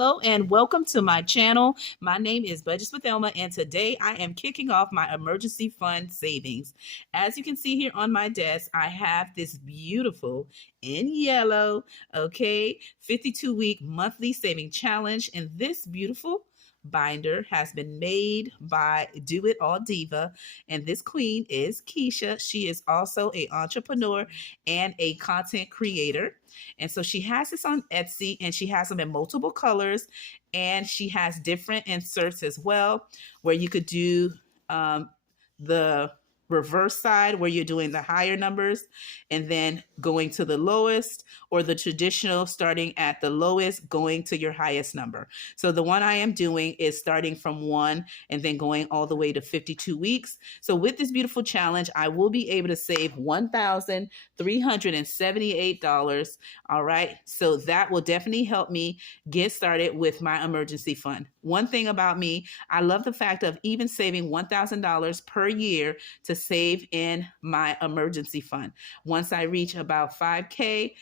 Hello and welcome to my channel. My name is Budgets with Elma, and today I am kicking off my emergency fund savings. As you can see here on my desk, I have this beautiful in yellow, 52-week monthly saving challenge, and this beautiful binder has been made by Do It All Diva, and this queen is Keisha. She is also an entrepreneur and a content creator. And so she has this on Etsy, and she has them in multiple colors, and she has different inserts as well, where you could do the reverse side where you're doing the higher numbers and then going to the lowest, or the traditional starting at the lowest going to your highest number. So the one I am doing is starting from 1 and then going all the way to 52 weeks. So with this beautiful challenge, I will be able to save $1,378. All right. So that will definitely help me get started with my emergency fund. One thing about me, I love the fact of even saving $1,000 per year to save in my emergency fund. Once I reach about 5K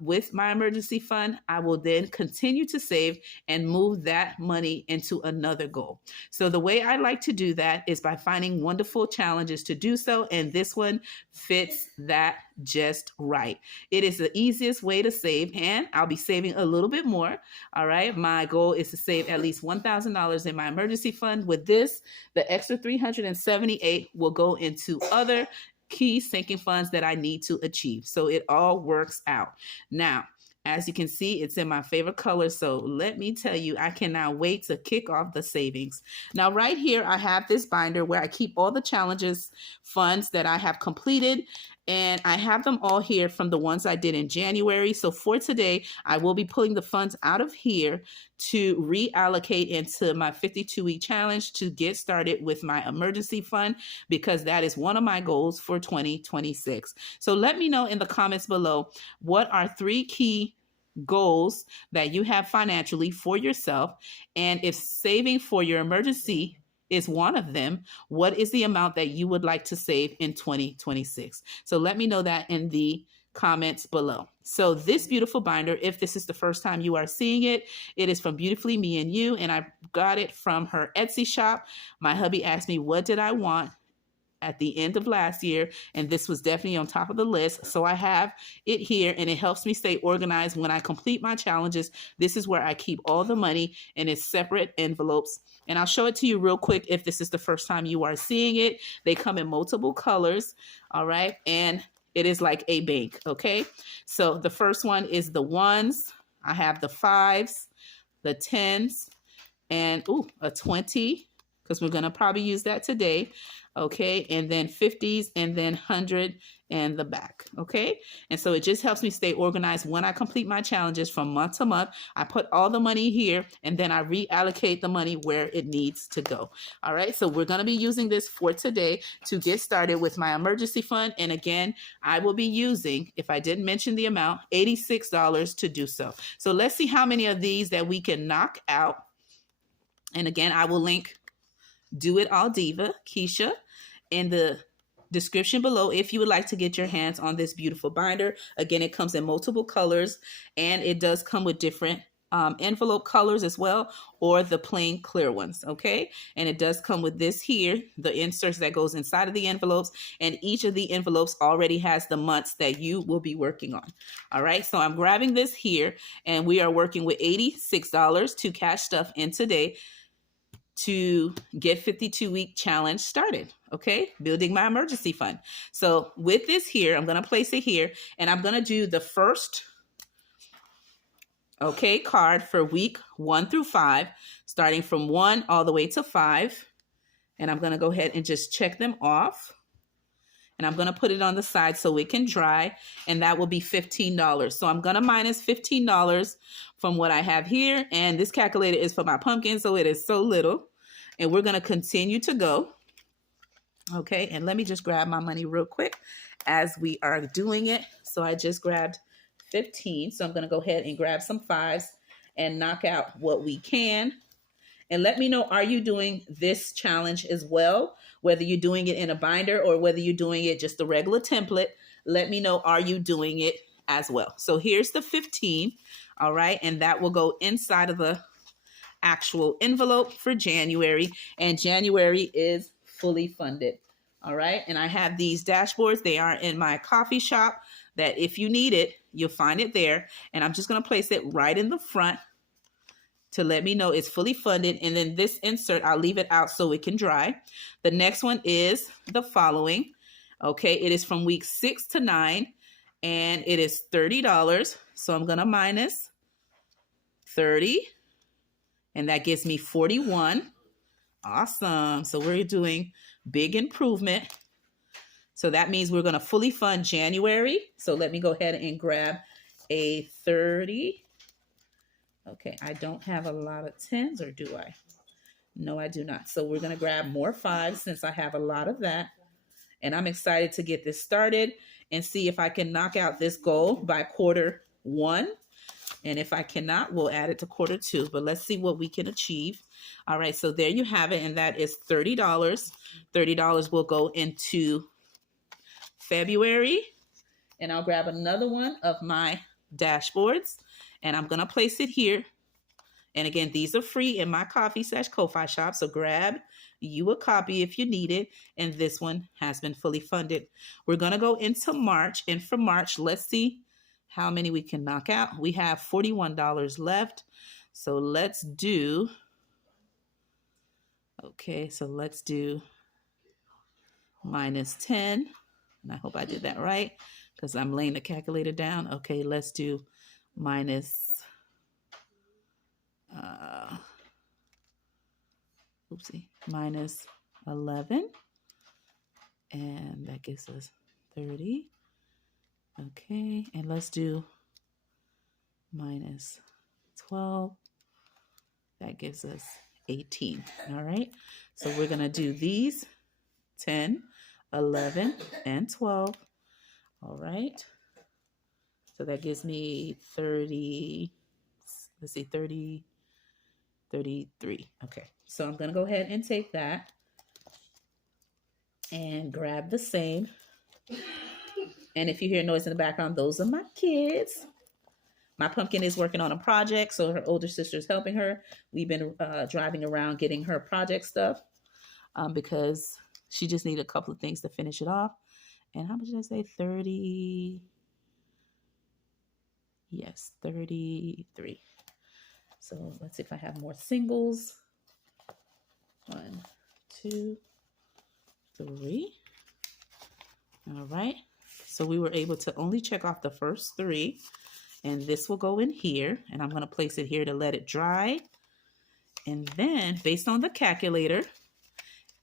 with my emergency fund, I will then continue to save and move that money into another goal. So the way I like to do that is by finding wonderful challenges to do so. And this one fits that just right. It is the easiest way to save, and I'll be saving a little bit more. All right. My goal is to save at least $1,000 in my emergency fund. With this, the extra $378 will go into other key sinking funds that I need to achieve. So it all works out. Now, as you can see, it's in my favorite color. So let me tell you, I cannot wait to kick off the savings. Now, right here, I have this binder where I keep all the challenges funds that I have completed. And I have them all here from the ones I did in January. So for today, I will be pulling the funds out of here to reallocate into my 52-week challenge to get started with my emergency fund, because that is one of my goals for 2026. So let me know in the comments below, what are 3 key goals that you have financially for yourself? And if saving for your emergency is one of them, what is the amount that you would like to save in 2026? So let me know that in the comments below. So this beautiful binder, if this is the first time you are seeing it, it is from Beautifully Me and You, and I got it from her Etsy shop. My hubby asked me, what did I want at the end of last year, and this was definitely on top of the list. So I have it here, and it helps me stay organized when I complete my challenges. This is where I keep all the money, and it's separate envelopes. And I'll show it to you real quick if this is the first time you are seeing it. They come in multiple colors, all right? And it is like a bank, okay? So the first one is the ones. I have the 5s, the 10s, and a 20, because we're gonna probably use that today. Okay, and then 50s, and then 100 and the back. Okay, and so it just helps me stay organized when I complete my challenges from month to month. I put all the money here, and then I reallocate the money where it needs to go. All right, so we're going to be using this for today to get started with my emergency fund. And again, I will be using, if I didn't mention the amount, $86 to do so. So let's see how many of these that we can knock out. And again, I will link Do It All Diva, Keisha, in the description below if you would like to get your hands on this beautiful binder. Again, it comes in multiple colors, and it does come with different envelope colors as well, or the plain clear ones. Okay, and it does come with this here, the inserts that goes inside of the envelopes, and each of the envelopes already has the months that you will be working on. All right, so I'm grabbing this here, and we are working with $86 to cash stuff in today to get 52-week challenge started. Okay, building my emergency fund. So with this here, I'm going to place it here, and I'm going to do the first card for week 1 through 5, starting from 1 all the way to 5. And I'm going to go ahead and just check them off. And I'm going to put it on the side so it can dry, and that will be $15. So I'm going to minus $15 from what I have here, and this calculator is for my pumpkin, so it is so little. And we're going to continue to go. Okay, and let me just grab my money real quick as we are doing it. So I just grabbed 15, so I'm going to go ahead and grab some 5s and knock out what we can. And let me know, are you doing this challenge as well? Whether you're doing it in a binder or whether you're doing it just a regular template, let me know, are you doing it as well. So here's the 15, all right, and that will go inside of the actual envelope for January, and January is fully funded. All right, and I have these dashboards. They are in my coffee shop, that if you need it, you'll find it there. And I'm just going to place it right in the front to let me know it's fully funded. And then this insert, I'll leave it out so it can dry. The next one is the following. Okay, it is from week 6 to 9, and it is $30. So I'm going to minus 30, and that gives me 41. Awesome. So we're doing big improvement. So that means we're going to fully fund January. So let me go ahead and grab a 30. Okay, I don't have a lot of 10s, or do I? No, I do not. So we're going to grab more 5s since I have a lot of that. And I'm excited to get this started and see if I can knock out this goal by quarter 1. And if I cannot, we'll add it to quarter 2. But let's see what we can achieve. All right, so there you have it. And that is $30. $30 will go into February. And I'll grab another one of my dashboards, and I'm going to place it here. And again, these are free in my Ko-fi shop. So grab you a copy if you need it. And this one has been fully funded. We're going to go into March. And for March, let's see how many we can knock out. We have $41 left. So let's do, okay, so let's do minus 10. And I hope I did that right, because I'm laying the calculator down. Okay, let's do minus, minus 11. And that gives us 30. Okay, and let's do minus 12. That gives us 18. All right, so we're going to do these 10, 11, and 12. All right, so that gives me 30, let's see, 30, 33. Okay, so I'm going to go ahead and take that and grab the same. And if you hear noise in the background, those are my kids. My pumpkin is working on a project, so her older sister is helping her. We've been driving around getting her project stuff because she just needed a couple of things to finish it off. And how much did I say? 30. Yes, 33. So let's see if I have more singles. 1, 2, 3. All right. So we were able to only check off the first 3. And this will go in here. And I'm going to place it here to let it dry. And then based on the calculator,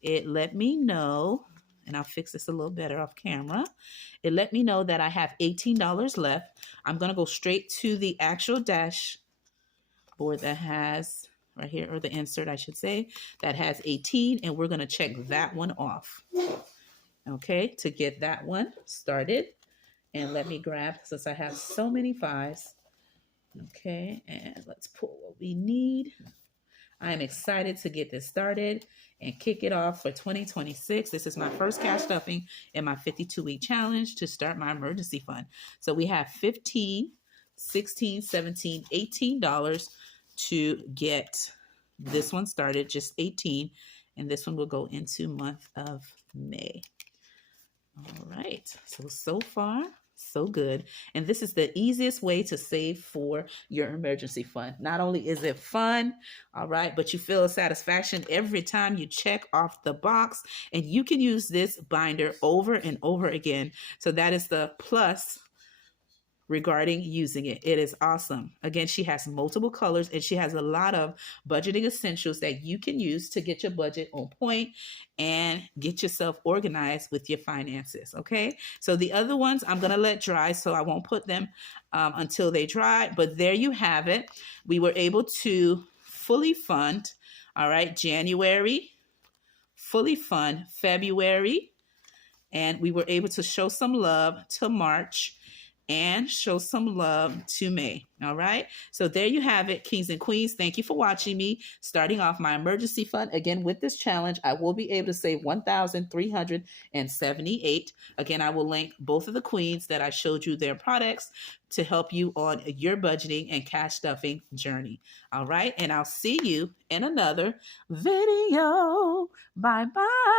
it let me know, and I'll fix this a little better off camera. It let me know that I have $18 left. I'm going to go straight to the actual dashboard that has right here, or the insert, I should say, that has 18. And we're going to check that one off. Okay, to get that one started. And let me grab, since I have so many 5s. Okay, and let's pull what we need. I am excited to get this started and kick it off for 2026. This is my first cash stuffing in my 52-week challenge to start my emergency fund. So we have $15, $16, $17, $18 to get this one started, just 18. And this one will go into month of May. All right, so far, so good. And this is the easiest way to save for your emergency fund. Not only is it fun, all right, but you feel a satisfaction every time you check off the box. And you can use this binder over and over again. So that is the plus regarding using it. It is awesome. Again, she has multiple colors, and she has a lot of budgeting essentials that you can use to get your budget on point and get yourself organized with your finances. Okay, so the other ones I'm going to let dry, so I won't put them until they dry. But there you have it. We were able to fully fund, all right, January, fully fund February, and we were able to show some love to March. and show some love to May. All right. So there you have it, kings and queens. Thank you for watching me. Starting off my emergency fund again with this challenge, I will be able to save 1,378. Again, I will link both of the queens that I showed you their products to help you on your budgeting and cash stuffing journey. All right. And I'll see you in another video. Bye bye.